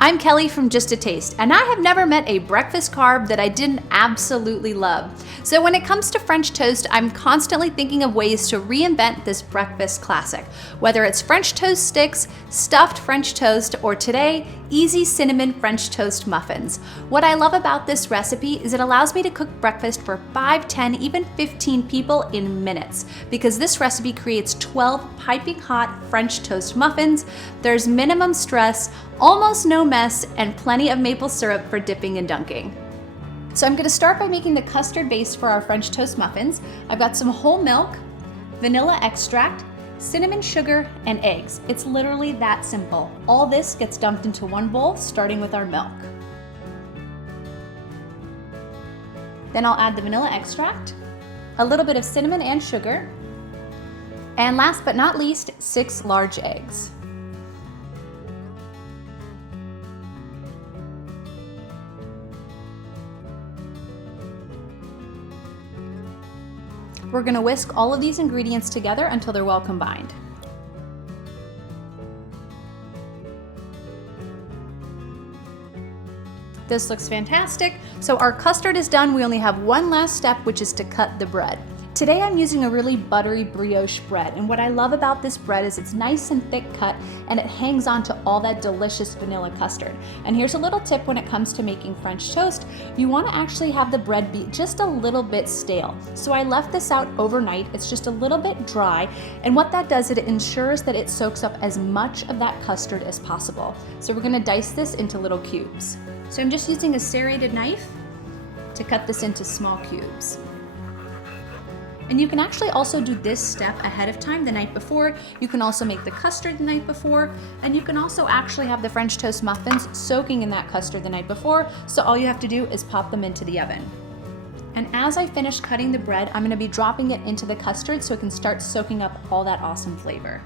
I'm Kelly from Just a Taste, and I have never met a breakfast carb that I didn't absolutely love. So when it comes to French toast, I'm constantly thinking of ways to reinvent this breakfast classic, whether it's French toast sticks, stuffed French toast, or today, easy cinnamon French toast muffins. What I love about this recipe is it allows me to cook breakfast for 5, 10, even 15 people in minutes, because this recipe creates 12 piping hot French toast muffins. There's minimum stress, almost no mess, and plenty of maple syrup for dipping and dunking. So I'm gonna start by making the custard base for our French toast muffins. I've got some whole milk, vanilla extract, cinnamon sugar, and eggs. It's literally that simple. All this gets dumped into one bowl, starting with our milk. Then I'll add the vanilla extract, a little bit of cinnamon and sugar, and last but not least, 6 large eggs. We're gonna whisk all of these ingredients together until they're well combined. This looks fantastic. So our custard is done. We only have one last step, which is to cut the bread. Today I'm using a really buttery brioche bread, and what I love about this bread is it's nice and thick cut and it hangs on to all that delicious vanilla custard. And here's a little tip when it comes to making French toast. You want to actually have the bread be just a little bit stale. So I left this out overnight. It's just a little bit dry, and what that does is it ensures that it soaks up as much of that custard as possible. So we're going to dice this into little cubes. So I'm just using a serrated knife to cut this into small cubes. And you can actually also do this step ahead of time the night before. You can also make the custard the night before, and you can also actually have the French toast muffins soaking in that custard the night before, so all you have to do is pop them into the oven. And as I finish cutting the bread, I'm gonna be dropping it into the custard so it can start soaking up all that awesome flavor.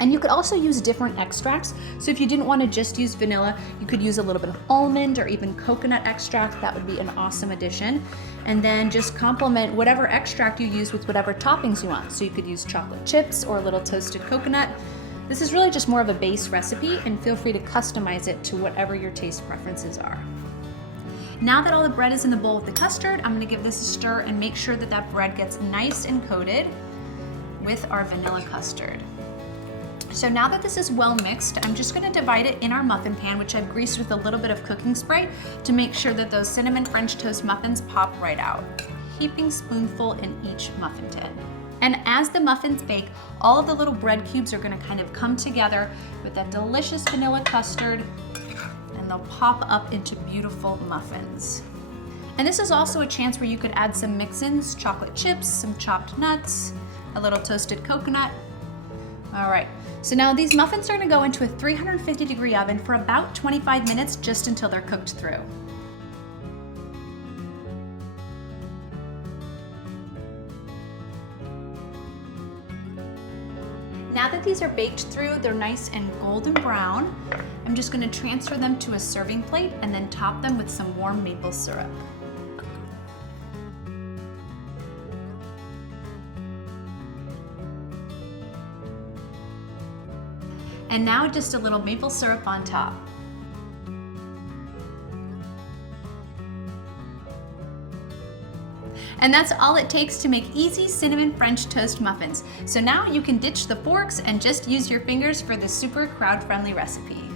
And you could also use different extracts. So if you didn't want to just use vanilla, you could use a little bit of almond or even coconut extract. That would be an awesome addition. And then just complement whatever extract you use with whatever toppings you want. So you could use chocolate chips or a little toasted coconut. This is really just more of a base recipe, and feel free to customize it to whatever your taste preferences are. Now that all the bread is in the bowl with the custard, I'm going to give this a stir and make sure that that bread gets nice and coated with our vanilla custard. So now that this is well mixed, I'm just gonna divide it in our muffin pan, which I've greased with a little bit of cooking spray to make sure that those cinnamon French toast muffins pop right out. Heaping spoonful in each muffin tin. And as the muffins bake, all of the little bread cubes are gonna kind of come together with that delicious vanilla custard, and they'll pop up into beautiful muffins. And this is also a chance where you could add some mix-ins, chocolate chips, some chopped nuts, a little toasted coconut. All right, so now these muffins are gonna go into a 350-degree oven for about 25 minutes, just until they're cooked through. Now that these are baked through, they're nice and golden brown. I'm just gonna transfer them to a serving plate and then top them with some warm maple syrup. And now just a little maple syrup on top. And that's all it takes to make easy cinnamon French toast muffins. So now you can ditch the forks and just use your fingers for this super crowd-friendly recipe.